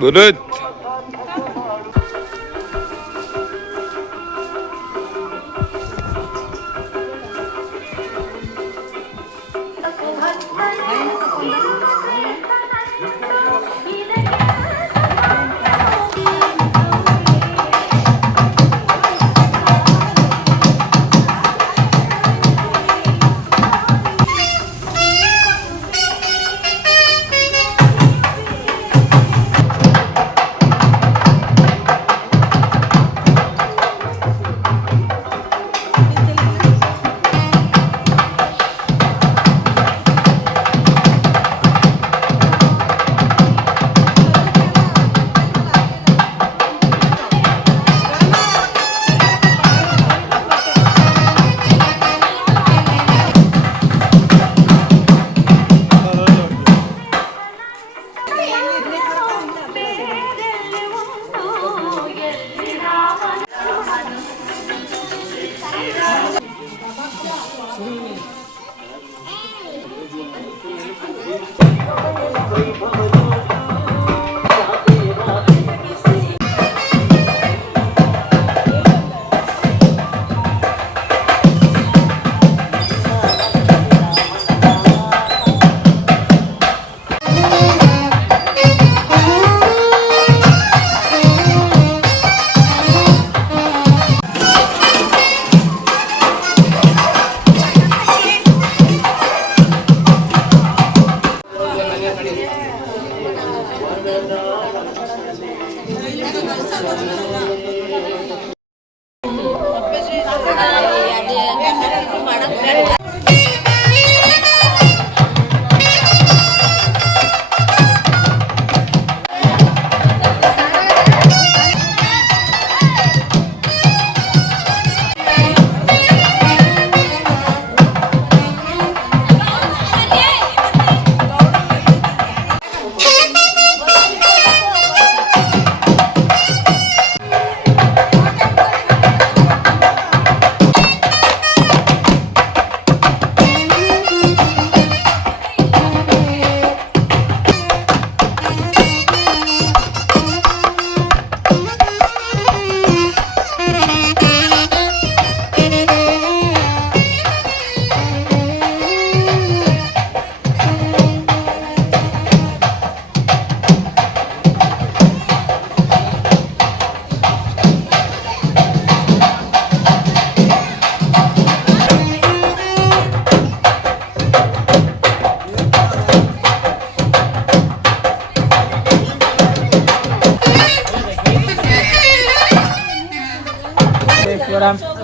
Bulut.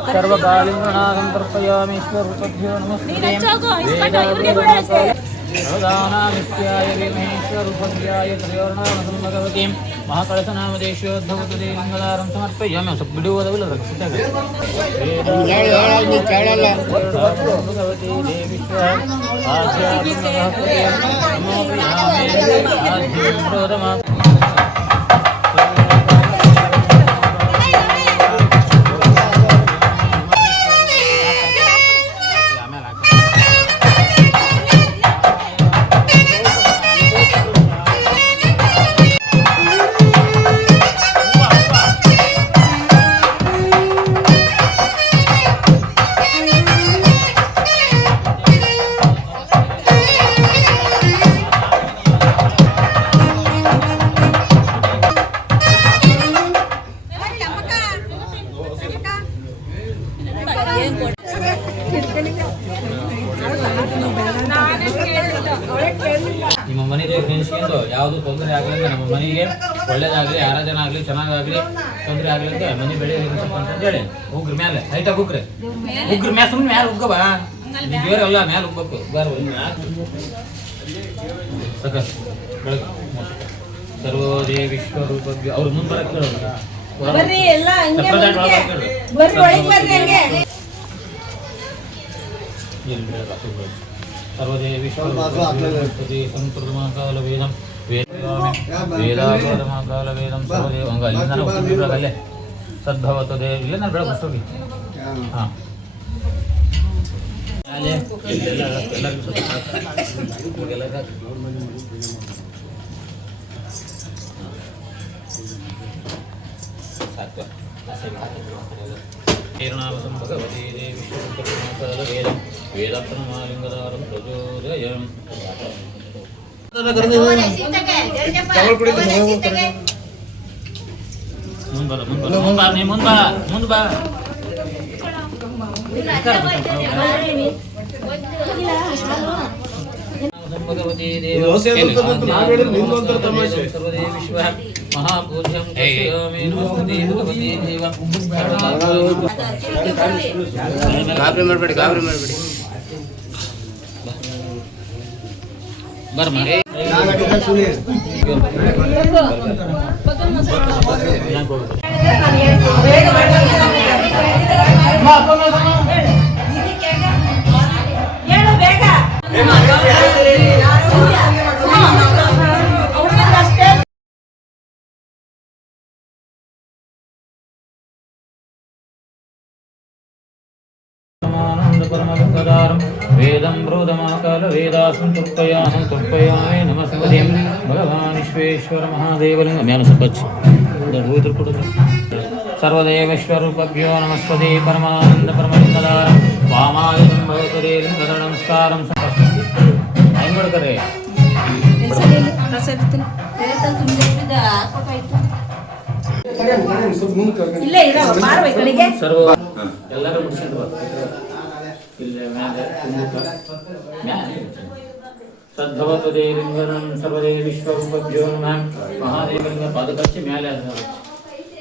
सर्वकालिनां तर्पयामीश्वरूपभ्यो नमस्ते वेदानामित्याय विमेश्वरूपभ्याय त्रयोर्नामसंभगवतीं महाकलशनामदेशोद्भवतुदे लिङ्गदारं समर्पयामि सब बिಡುವುದವಿಲ್ಲ ರಕ್ಷಿತಾಗ ಭಗವತಿ ದೇವಿಶ್ವ ಆಧ್ಯಾತ್ಮಿಕ ನಮೋ ಪ್ರಿಯಾಮೇ ನಿಮ್ಮ ಮನೆಗೆ ನೆನೆಸ್ಕೊಂಡು ಯಾವುದು ತೊಂದರೆ ಆಗಲಿ ನಮ್ಮ ಮನೆಗೆ ಒಳ್ಳೇದಾಗಲಿ ಆರಾಧನೆ ಆಗಲಿ ಚೆನ್ನಾಗಾಗಲಿ ತೊಂದರೆ ಆಗಲಿ ಅಂತ ಮನೆ ಬೆಳೆಯಲಿ ಅಂತ ಹೇಳಿ ಉಗ್ರ ಮೇಲೆ ಹೈಟಾಗಿ ಉಗ್ರೆ ಉಗ್ರ ಮ್ಯಾಲ ಸುಮ್ಮನೆ ಮ್ಯಾಲ ಉಗ್ಗವ ಬೇರೆಲ್ಲ ಮ್ಯಾಲ ಉಗ್ಬೇಕು ಬಾರ ಸಕಸ್ ಬೆಳಗ್ಗೆ ಸರ್ವೋದೇ ವಿಶ್ವರೂಪ ಅವ್ರು ಮುಂದೆ ಬರಕ್ಕೆ ಕೇಳೋದು सर्वदे विश्वरूपति संप्रदमाकालवेदं ವೇದಾಕಾಲ ವೇದಂ ಸರ್ವದೇವ ಹಂಗ ಅಲ್ಲಿ ನಾನು ಅಲ್ಲೇ ಸದ್ಭವತು ದೇವ ಇಲ್ಲ ನಾನು ಬೆಳಗ್ಗೆ ಹೋಗಿ ಹಾಂ ಅಲ್ಲೇ ಎಲ್ಲರಿಗೂ ೇರ್ನಾಮಸಂ ಭಗವತೀ ದೇವಿ ವೇದಂ ವೇದಪ್ರಣಮಾಲಿಂಗದಾರಂ ಪ್ರಚೋದಯಂ ಮುಂದೆ ಬಾ ಭಗವತೀ ಸರ್ವದೇವಿಶ್ವ ಮಹಾಪೂಜ್ಯಂ ಕಶ್ಯಾಮಿ ನಮಸ್ತೆ ಭಗವತೀ ದೇವ ಗಾಬರಿ ಮಾಡಬೇಡಿ ಬರ್ಮ वेदं ब्रूदमाकाल वेदासं तुर्पयामि नमस्ते भगवान विश्वेश्वर महादेवलिंग ज्ञानसपच सर्वदेवेश्वरूपभ्यो नमस्ते परमानंद परमलिंगदारं वामायुधं भवतरे लिंगद नमस्कारं ऐंगोड करे सर्व ಎಲ್ಲರೂ ಮುಗಿಸಿದ್ರು सद्भवतु देवलिंगनं सर्वदेविश्वरूपभ्यो नमः महादेवलिंग पादकच्चे ಮೇಲೆ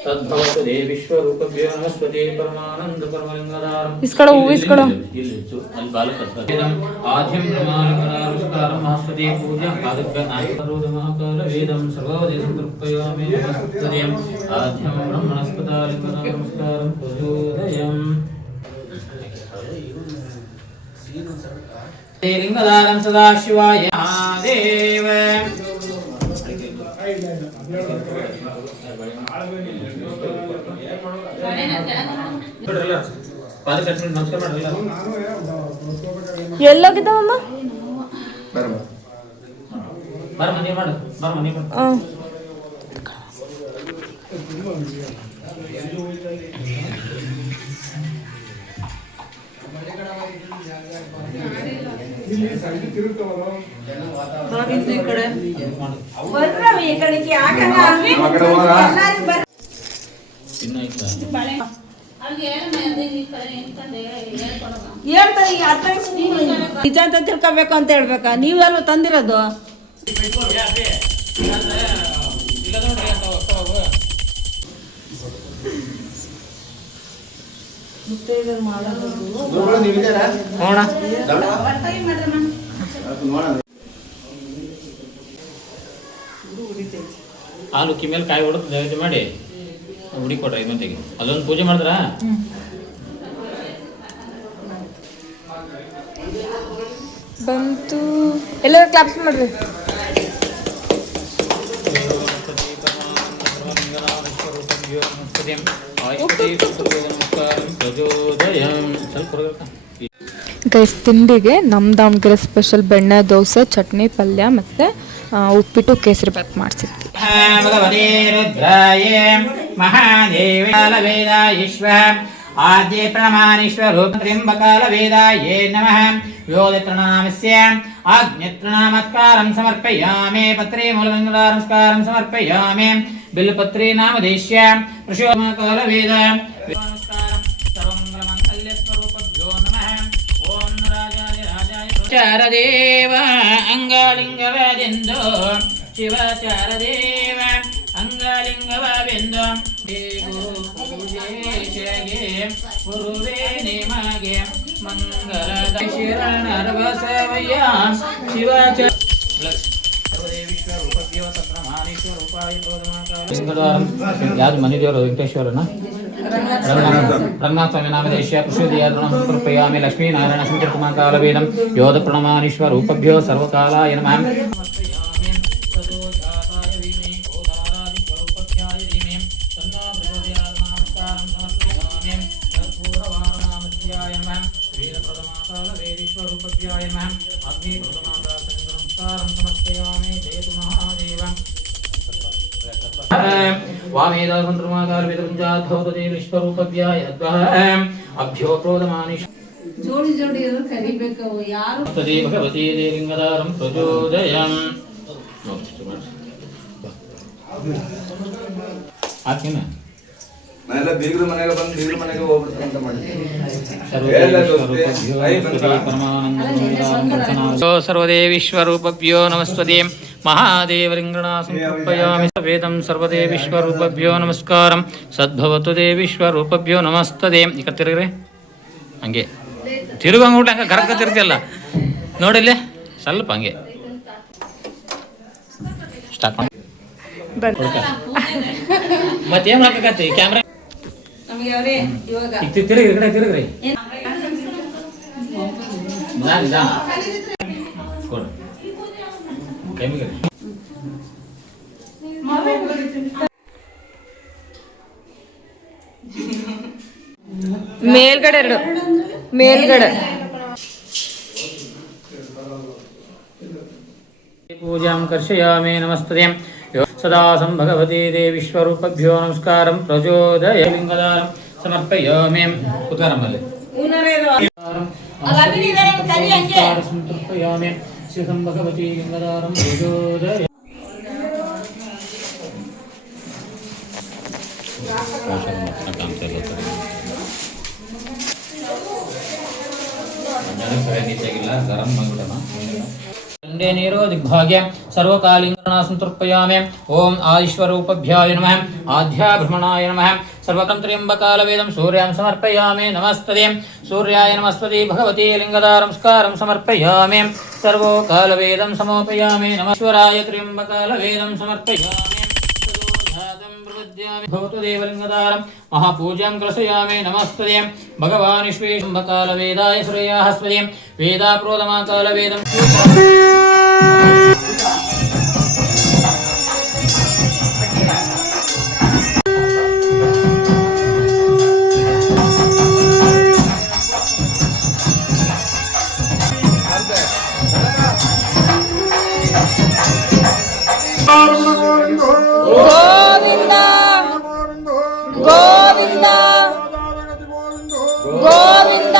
सद्भवतु देविश्वरूपभ्यो नमस्ते परमानंद परमलिंगदारं इसकड़ो ಇಲ್ಲಿ ಅಲ್ಲಿ ಬಾಲಕಸ್ವೇದಂ ಆದ್ಯಂ ಪ್ರಮಾಣಕರಾರುಸ್ಕಾರಂ ಮಹಾಸ್ವತಿ ಪೂಜಾ ಪಾದಕ ನಾಯಕರೋಧ ಮಹಾಕಾಲ ವೇದಂ ಸರ್ವದೇವ ಸಂತೃಪ್ತಯಾಮಿ ನಮಸ್ತೆ ಆದ್ಯಂ ಬ್ರಹ್ಮಣಸ್ಪತಾಲಿಕನಾಂ ನಮಸ್ಕಾರಂ ಪ್ರಚೋದಯಂ लिंगदारं सदाशिवाय महादेव ಎಲ್ಲೋಗಿದ್ದವಮ್ಮ ನಿಜ ಅಂತ ತಿಳ್ಕೊಬೇಕು ಅಂತ ಹೇಳ್ಬೇಕಾ? ನೀವೆಲ್ಲ ತಂದಿರೋದು ಹಾಲುಕ್ಕಿ ಮೇಲೆ ಕಾಯಿ ಹೊಡೆದು ದಯವಿಟ್ಟು ಮಾಡಿ ಹುಡಿ ಕೊಡ್ರಿ ಮಂತೆಗೆ ಅದೊಂದು ಪೂಜೆ ಮಾಡಿದ್ರ ಬಂತು. ಎಲ್ಲರೂ ಕ್ಲಾಪ್ಸ್ ಮಾಡ್ರಿ. ಗೈಸ್, ತಿಂಡಿಗೆ ನಮ್ಮ ದಾವಣಗೆರೆ ಸ್ಪೆಷಲ್ ಬೆಣ್ಣೆ ದೋಸೆ, ಚಟ್ನಿ, ಪಲ್ಯ ಮತ್ತು ಉಪ್ಪಿಟ್ಟು, ಕೇಸರಿ ಬಾತ್ ಮಾಡಿಸಿದ್ವಿ. ಆದ್ಯ ಪ್ರಣಮಾನೇಶ್ವರ ತ್ರ್ಯಂಬಕಾಲ ವೇದಾಯೇ ನಮಃ ಯೋಧತೃಣಾಮಸ್ಯ ಆಜ್ಞತೃಣಾಮಸ್ಕಾರಂ ಸಮರ್ಪಯಾಮಿ ಪತ್ರೇ ಮೂಲಮಂಗಲಾನಮಸ್ಕಾರಂ ಸಮರ್ಪಯಾಮಿ ಬಿಲ್ಪತ್ರೇ ನಾಮದೇಶ್ಯ ಪ್ರಶೋಮಕಾಲ ವೇದ ನಮಸ್ಕಾರಂ ಸರ್ವಮಂಗಲಮಂಗಲ್ಯ ಸ್ವರೂಪಭ್ಯೋ ನಮಃ ಓಂ ರಾಜಾಯ ರಾಜಾಯ ಚಾರದೇವ ಅಂಗಲಿಂಗವದೆಂದು ಶಿವಚಾರದೇವ ಅಂಗಲಿಂಗವದೆಂದು ಗುರುವೇ ನಿಮಗೆ ಮಂಗಲದ ಶರಣರವಸವಯ್ಯ ಶಿವಾಚ ಯಾವ್ದು ಮನೆ ದೇವರು ವೆಂಕಟೇಶ್ವರನ ರಂಗನಾಥ ಸ್ವಾಮಿ ನಾಮದೇಶ್ಯ ಕೃಷ್ಣದೇಯಾಮಿ ಲಕ್ಷ್ಮೀನಾರಾಯಣ ಸಂಕೀರ್ತಮಾಕಾಲ ವೇದಂ ಯೋಧ ಪ್ರಣಮಾನೀಶ್ವರ ರೂಪಭ್ಯೋ ಸರ್ವಕಾಲಾಯ ನಮಃ अभ्यो क्रोधमानिष जोड़ी जोड़ी करीಬೇಕು ಯಾರು तदे भगवती देलिंगदारं प्रचोदयम् आकेना ನಾನೆಲ್ಲ ಬೀಗ್ರ ಮನೆಗೆ ಬಂದು ಬೀಗ್ರ ಮನೆಗೆ ಹೋಗ್ಬಿಡ್ತೀನಿ ಅಂತ ಮಾಡಿದ್ದೆ ಸರ್ವದೇವಿಶ್ವರೂಪಭ್ಯೋ ನಮಸ್ತೆ महादेवलिङ्गणासंकल्पयामि वेदं सर्वदेविश्वरूपभ्यो नमस्कारं सद्भवतु देविश्वरूपभ्यो नमस्तदे ಈಗ ತಿರುಗ್ರಿ ಹಂಗೆ ತಿರುಗಂಗ್ಬಿಟ್ಟು ಹಂಗೆ ಕರೆಕ್ಟ್ ತಿರ್ತಿಯಲ್ಲ ನೋಡಿಲ್ಲೇ ಸ್ವಲ್ಪ ಹಂಗೆ ಸ್ಟಾರ್ಟ್ ಮಾಡಿ ಮತ್ತೇನು ಹಾಕಕತ್ತಿ ಕ್ಯಾಮ್ರಾ ನಮಗೆ ಅವರೇ ಇವಾಗ ಈಗ ತಿರುಗ್ರಿ ಈ ಕಡೆ ತಿರುಗ್ರಿ ಕೊಡು ಕೆಮಿಕಲ್ ಮೇಲ್ಗಡೆ ಎರಡು ಮೇಲ್ಗಡೆ पूजां कर्षयामि नमस्ते सदा भगवती देवीश्वरूपभ्यो नमस्कारं प्रचोदय लिंगदारं समर्पयामि उदरमले समर्पयामि श्रीं भगवती लिंगदारं प्रचोदय गरम कंडे नीरो दिग्भाग्य सर्वकालिंगणासं तर्पयामि ओम आईश्वरूपभ्याय नमः आध्याभ्रमणाय नमः सर्वकंत्र्यंबकालवेदं सूर्यां समर्पयामि नमस्ते सूर्याय नमस्ते भगवती लिंगदारं नमस्कारं समर्पयामि सर्वकालवेदं समर्पयामि नमस्वराय त्र्यंबकालवेदं समर्पयामि भवतु देवलिंगदारं महापूजां कृषयामि नमस्ते भगवान् विश्वेशंबकालवेदाय श्रेयाः स्वदे वेदाप्रोदमाकालवेदं ಗೋವಿಂದ ಗೋವಿಂದ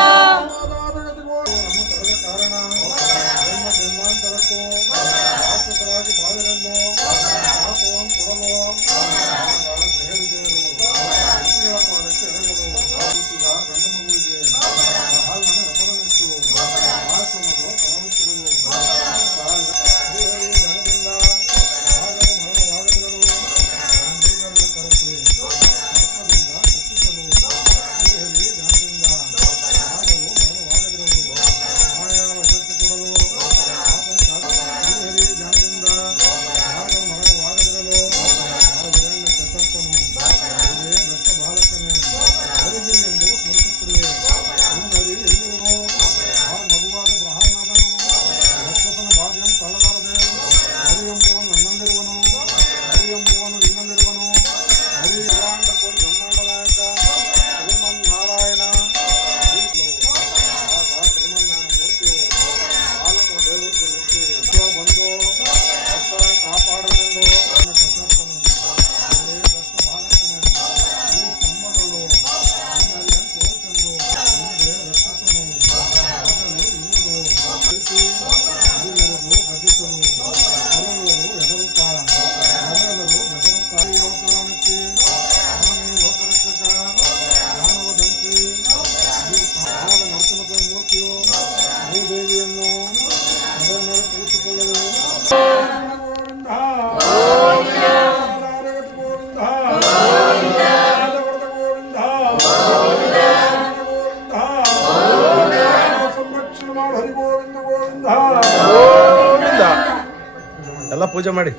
ಎಲ್ಲ ಪೂಜೆ ಮಾಡಿ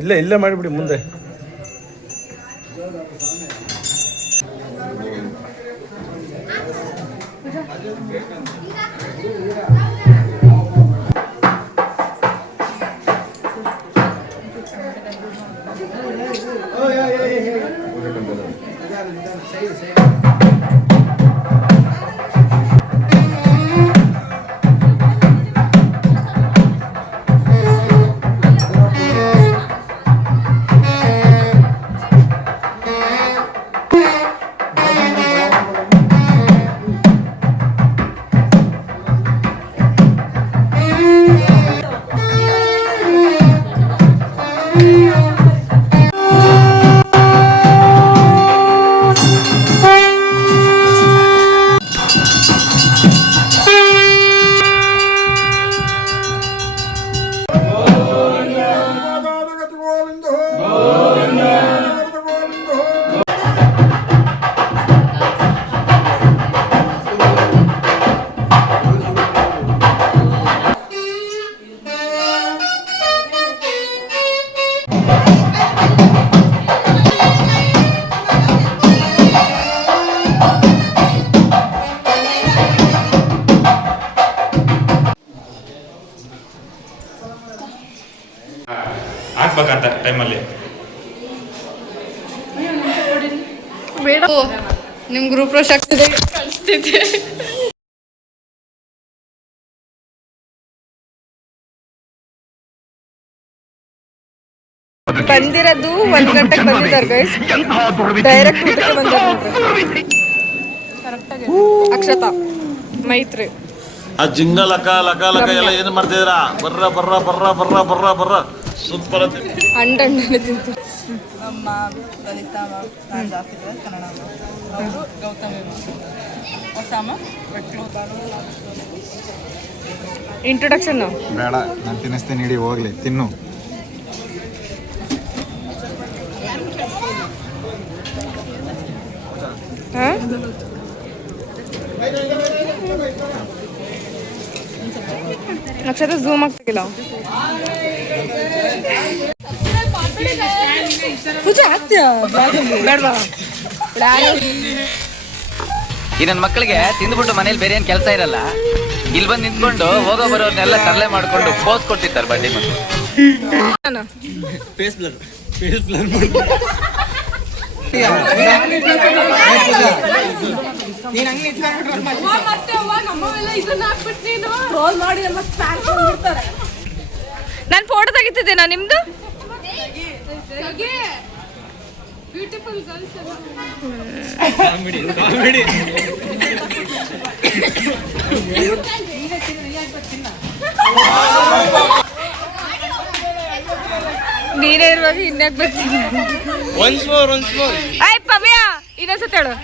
ಇಲ್ಲೇ ಮಾಡಿಬಿಡಿ ಮುಂದೆ. ಹಾಕ್ಬೇಕಂತ ಟೈಮಲ್ಲಿ ಬೇಡ ನಿಮ್ ಗ್ರೂಪ್ ಶಕ್ತಿ ಕಳಿಸ್ತಿದ್ದೆ. ಬಂದಿರೋದು 1 ಗಂಟೆಗೆ ಬಂದಿದ್ದಾರೆ ಗೈಸ್, ಡೈರೆಕ್ಟ್ ಊಟಕ್ಕೆ ಬಂದಿದ್ದಾರೆ. ಅಕ್ಷತಾ ಮೈತ್ರಿ ಆ ಜಿಂಗ ಲಕ ಲಕ ಲಕ ಎಲ್ಲ ಏನು ಮಾಡ್ತಿದ್ದೀರಾ? ಬರ್ರ ಬರ್ರ ಬರ್ರ ಬರ್ರ ಬರ್ರ ಬರ್ರ ಸೂಪರ್ ಅಂತ ಅಂಡಣ್ಣನೆ ತಿಂತು. ನಮ್ಮ ಲಲಿತಾ ನಾನು ಜಾಸ್ತಿ ಕನ್ನಡ ಅವರು ಗೌತಮಿ ಹೊಸಾಮ ಇಂಟ್ರೊಡಕ್ಷನ್ ಬೇಡ, ನಾನು ತಿನ್ನಿಸ್ತೀನಿ, ಇಡೀ ಹೋಗ್ಲಿ ತಿನ್ನು. ಅಕ್ಷರ ಝೂಮ್ ಆಗ್ತಿಲ್ಲ. ಪೂಜೆ ಆಗ್ತೀಯ ಬೇಡವಾ? ಈ ನನ್ನ ಮಕ್ಕಳಿಗೆ ತಿಂದ್ಬಿಟ್ಟು ಮನೇಲಿ ಬೇರೆ ಏನ್ ಕೆಲಸ ಇರಲ್ಲ, ಇಲ್ಲಿ ಬಂದು ನಿಂತ್ಕೊಂಡು ಹೋಗೋ ಬರೋರ್ನೆಲ್ಲ ತರಲೆ ಮಾಡ್ಕೊಂಡು ಪೋಸ್ ಕೊಡ್ತಿರ್ತಾರೆ ಬಡ್ಡಿ ಮಕ್ಕಳು. ನಾನು ಫೋಟೋ ತೆಗಿತಿದ್ದೇನಾ ನಿಮ್ದು? ಬ್ಯೂಟಿಫುಲ್ ಗರ್ಲ್ಸ್ ನೀನೇ ಇರುವಾಗ ಇನ್ಯಾಕ್ ಬರ್ತೀನಿ. ಆಯ್ ಪವ್ಯ ಇನ್ನೊಂದ್ಸತಿ ಹೇಳು.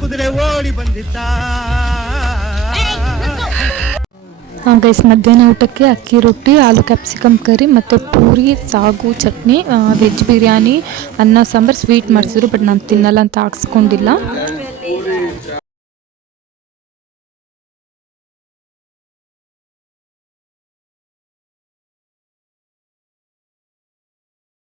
ಕುದುರೆ ಓಡಿ ಬಂದಿತ್ತ. ಗೈಸ್, ಮಧ್ಯಾಹ್ನ ಊಟಕ್ಕೆ ಅಕ್ಕಿ ರೊಟ್ಟಿ, ಆಲೂ ಕ್ಯಾಪ್ಸಿಕಮ್ ಕರಿ ಮತ್ತು ಪೂರಿ, ಸಾಗು, ಚಟ್ನಿ, ವೆಜ್ ಬಿರಿಯಾನಿ, ಅನ್ನ ಸಾಂಬಾರು, ಸ್ವೀಟ್ ಮಾಡಿಸಿದ್ರು. ಬಟ್ ನಾನು ತಿನ್ನಲ್ಲ ಅಂತ ಹಾಕ್ಸ್ಕೊಂಡಿಲ್ಲ.